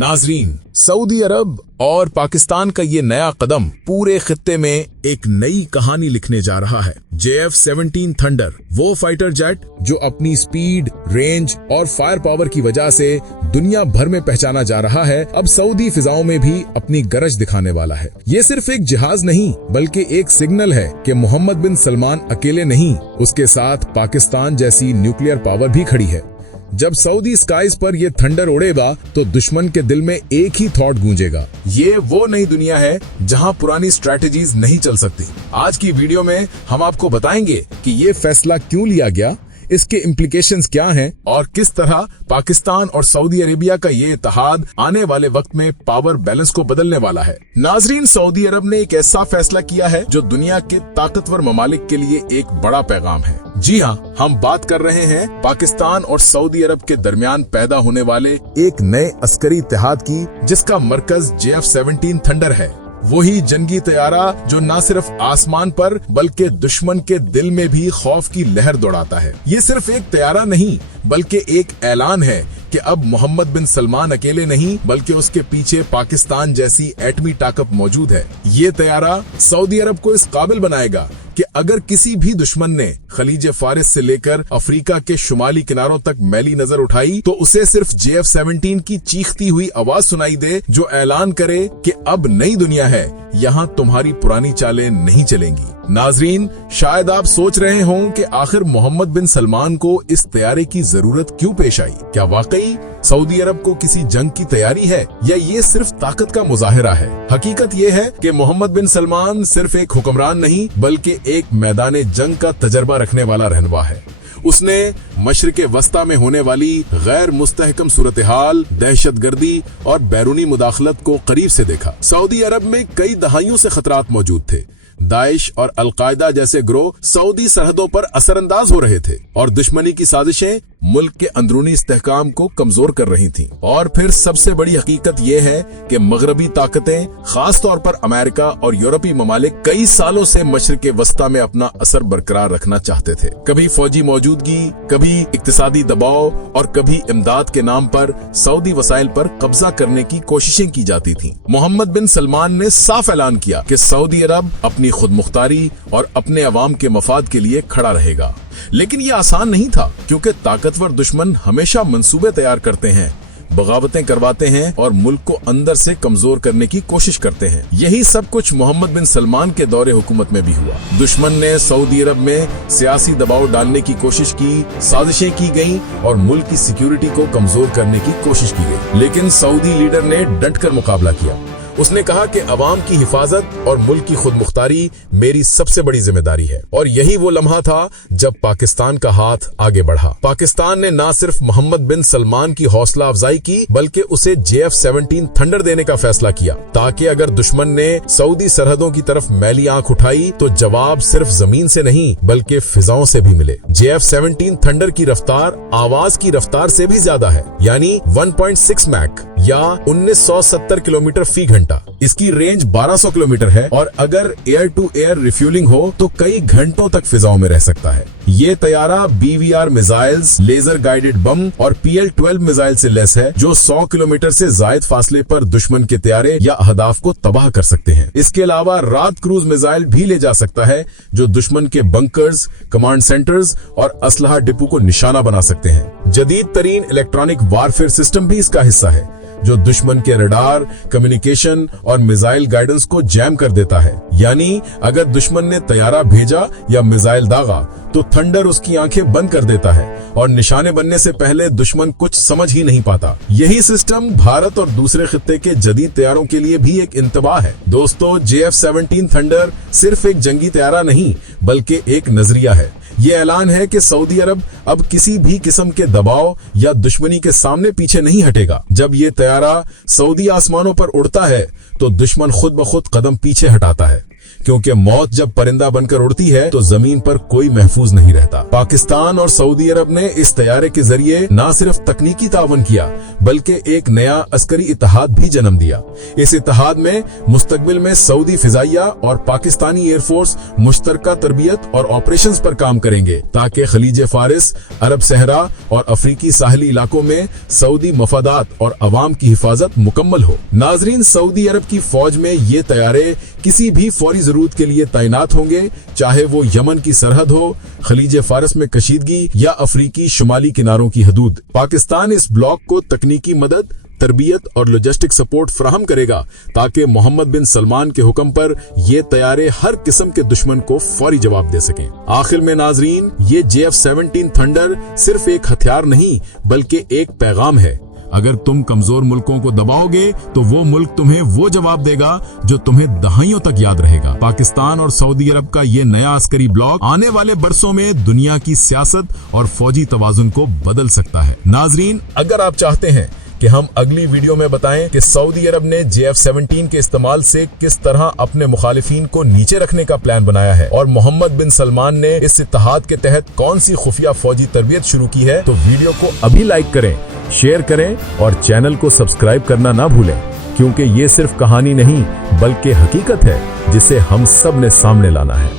नाजरीन, सऊदी अरब और पाकिस्तान का ये नया कदम पूरे खित्ते में एक नई कहानी लिखने जा रहा है। JF-17 थंडर, वो फाइटर जेट जो अपनी स्पीड, रेंज और फायर पावर की वजह से दुनिया भर में पहचाना जा रहा है, अब सऊदी फिजाओं में भी अपनी गरज दिखाने वाला है। ये सिर्फ एक जहाज नहीं बल्कि एक सिग्नल है कि मोहम्मद बिन सलमान अकेले नहीं, उसके साथ पाकिस्तान जैसी न्यूक्लियर पावर भी खड़ी है। जब सऊदी स्काइज पर ये थंडर उड़ेगा तो दुश्मन के दिल में एक ही थॉट गूंजेगा, ये वो नई दुनिया है जहां पुरानी स्ट्रेटजीज नहीं चल सकती। आज की वीडियो में हम आपको बताएंगे कि ये फैसला क्यों लिया गया, इसके इम्प्लीकेशंस क्या हैं और किस तरह पाकिस्तान और सऊदी अरेबिया का ये इत्तेहाद आने वाले वक्त में पावर बैलेंस को बदलने वाला है। नाजरीन, सऊदी अरब ने एक ऐसा फैसला किया है जो दुनिया के ताकतवर ममालिक के लिए एक बड़ा पैगाम है। जी हाँ, हम बात कर रहे हैं पाकिस्तान और सऊदी अरब के दरमियान पैदा होने वाले एक नए अस्करी इत्तेहाद की, जिसका मरकज JF-17 थंडर है। वही जंगी तैयारा जो न सिर्फ आसमान पर बल्कि दुश्मन के दिल में भी खौफ की लहर दौड़ाता है। ये सिर्फ एक तैयारा नहीं बल्कि एक ऐलान है कि अब मोहम्मद बिन सलमान अकेले नहीं बल्कि उसके पीछे पाकिस्तान जैसी एटमी ताकत मौजूद है। ये तैयारा सऊदी अरब को इस काबिल बनाएगा कि अगर किसी भी दुश्मन ने खलीज फारिस से लेकर अफ्रीका के शुमाली किनारों तक मैली नजर उठाई तो उसे सिर्फ JF-17 की चीखती हुई आवाज सुनाई दे जो ऐलान करे कि अब नई दुनिया है, यहाँ तुम्हारी पुरानी चालें नहीं चलेंगी। नाजरीन, शायद आप सोच रहे हों कि आखिर मोहम्मद बिन सलमान को इस तैयारे की जरूरत क्यों पेश आई। क्या वाकई सऊदी अरब को किसी जंग की तैयारी है या ये सिर्फ ताकत का मुजाहिरा है? हकीकत ये है कि मोहम्मद बिन सलमान सिर्फ एक हुक्मरान नहीं बल्कि एक मैदान जंग का तजर्बा रखने वाला रहनुमा है। उसने मशरिक़ वस्ता में होने वाली गैर मुस्तहकम सूरत-ए-हाल, दहशतगर्दी और बैरूनी मुदाखलत को करीब से देखा। सऊदी अरब में कई दहाइयों से खतरात मौजूद थे। दाइश और अलकायदा जैसे गिरोह सऊदी सरहदों पर असरअंदाज हो रहे थे और दुश्मनी की साजिशें मुल्क के अंदरूनी इस्तेहकाम को कमजोर कर रही थीं। और फिर सबसे बड़ी हकीकत यह है कि मगरबी ताकतें, खास तौर पर अमेरिका और यूरोपीय ममालिक, कई सालों से मशरिक़ वस्ता में अपना असर बरकरार रखना चाहते थे। कभी फौजी मौजूदगी, कभी इक्तिसादी दबाव और कभी इमदाद के नाम पर सऊदी वसाइल पर कब्जा करने की कोशिशें की जाती थीं। मोहम्मद बिन सलमान ने साफ ऐलान किया कि सऊदी अरब अपनी खुद मुख्तारी और अपने अवाम के मफाद के लिए खड़ा रहेगा। लेकिन ये आसान नहीं था, क्योंकि ताकतवर दुश्मन हमेशा मंसूबे तैयार करते हैं, बगावतें करवाते हैं और मुल्क को अंदर से कमजोर करने की कोशिश करते हैं। यही सब कुछ मोहम्मद बिन सलमान के दौरे हुकूमत में भी हुआ। दुश्मन ने सऊदी अरब में सियासी दबाव डालने की कोशिश की, साजिशें की गईं और मुल्क की सिक्योरिटी को कमजोर करने की कोशिश की गई। लेकिन सऊदी लीडर ने डटकर मुकाबला किया। उसने कहा कि अवाम की हिफाजत और मुल्क की खुद मुख्तारी मेरी सबसे बड़ी जिम्मेदारी है। और यही वो लम्हा था जब पाकिस्तान का हाथ आगे बढ़ा। पाकिस्तान ने न सिर्फ मोहम्मद बिन सलमान की हौसला अफजाई की बल्कि उसे JF-17 थंडर देने का फैसला किया, ताकि अगर दुश्मन ने सऊदी सरहदों की तरफ मैली आंख उठाई तो जवाब सिर्फ जमीन से नहीं बल्कि फिजाओं से भी मिले। JF-17 थंडर की रफ्तार आवाज की रफ्तार से भी ज्यादा है, यानी 1.6 मैक या 1970 किलोमीटर फी घंटा। इसकी रेंज 1200 किलोमीटर है और अगर एयर टू एयर रिफ्यूलिंग हो तो कई घंटों तक फिजाओं में रह सकता है। ये तैयारा BVR missiles, laser guided bomb और PL-12 मिसाइल से लैस है, जो 100 किलोमीटर से जायद फासले पर दुश्मन के तैयारे या अहदाफ को तबाह कर सकते हैं। इसके अलावा रात क्रूज मिसाइल भी ले जा सकता है, जो दुश्मन के बंकर्स, कमांड सेंटर्स और असलहा डिपो को निशाना बना सकते हैं। जदीद तरीन इलेक्ट्रॉनिक वारफेयर सिस्टम भी इसका हिस्सा है, जो दुश्मन के रडार, कम्युनिकेशन और मिसाइल गाइडेंस को जैम कर देता है। यानी अगर दुश्मन ने तैयारा भेजा या मिसाइल दागा तो थंडर उसकी आंखें बंद कर देता है और निशाने बनने से पहले दुश्मन कुछ समझ ही नहीं पाता। यही सिस्टम भारत और दूसरे खित्ते के जदीद तैयारों के लिए भी एक इंतबाह है। दोस्तों, JF-17 थंडर सिर्फ एक जंगी तैयारा नहीं बल्कि एक नजरिया है। ये ऐलान है कि सऊदी अरब अब किसी भी किस्म के दबाव या दुश्मनी के सामने पीछे नहीं हटेगा। जब ये तैयारा सऊदी आसमानों पर उड़ता है तो दुश्मन खुद ब खुद कदम पीछे हटाता है, क्योंकि मौत जब परिंदा बनकर उड़ती है तो जमीन पर कोई महफूज नहीं रहता। पाकिस्तान और सऊदी अरब ने इस तैयारे के जरिए न सिर्फ तकनीकी तावन किया बल्कि एक नया अस्करी इत्तेहाद भी जन्म दिया। इस इत्तेहाद में मुस्तकबिल में सऊदी फिजाइया और पाकिस्तानी एयरफोर्स मुश्तरका तरबियत और ऑपरेशंस पर काम करेंगे ताकि खलीज फारिस, अरब सहरा और अफ्रीकी साहली इलाकों में सऊदी मफादात और अवाम की हिफाजत मुकम्मल हो। नाजरीन, सऊदी अरब की फौज में ये तैयारे किसी भी फौरी जरूरत के लिए तैनात होंगे, चाहे वो यमन की सरहद हो, खलीज फारिस में कशीदगी या अफ्रीकी शुमाली किनारों की हदूद। पाकिस्तान इस ब्लॉक को तकनीकी मदद, तरबियत और लॉजिस्टिक सपोर्ट फराहम करेगा ताकि मोहम्मद बिन सलमान के हुक्म पर ये तैयारे हर किस्म के दुश्मन को फौरी जवाब दे सकें। आखिर में नाजरीन, ये JF-17 थंडर सिर्फ एक हथियार नहीं बल्कि एक पैगाम है। अगर तुम कमजोर मुल्कों को दबाओगे तो वो मुल्क तुम्हें वो जवाब देगा जो तुम्हें दहाइयों तक याद रहेगा। पाकिस्तान और सऊदी अरब का ये नया अस्करी ब्लॉक आने वाले बरसों में दुनिया की सियासत और फौजी तवाजुन को बदल सकता है। नाजरीन, अगर आप चाहते हैं कि हम अगली वीडियो में बताएं कि सऊदी अरब ने JF-17 के इस्तेमाल से किस तरह अपने मुखालिफिन को नीचे रखने का प्लान बनाया है और मोहम्मद बिन सलमान ने इस इत्तेहाद के तहत कौन सी खुफिया फौजी तरबियत शुरू की है, तो वीडियो को अभी लाइक करें, शेयर करें और चैनल को सब्सक्राइब करना ना भूलें, क्योंकि ये सिर्फ कहानी नहीं बल्कि हकीकत है जिसे हम सब ने सामने लाना है।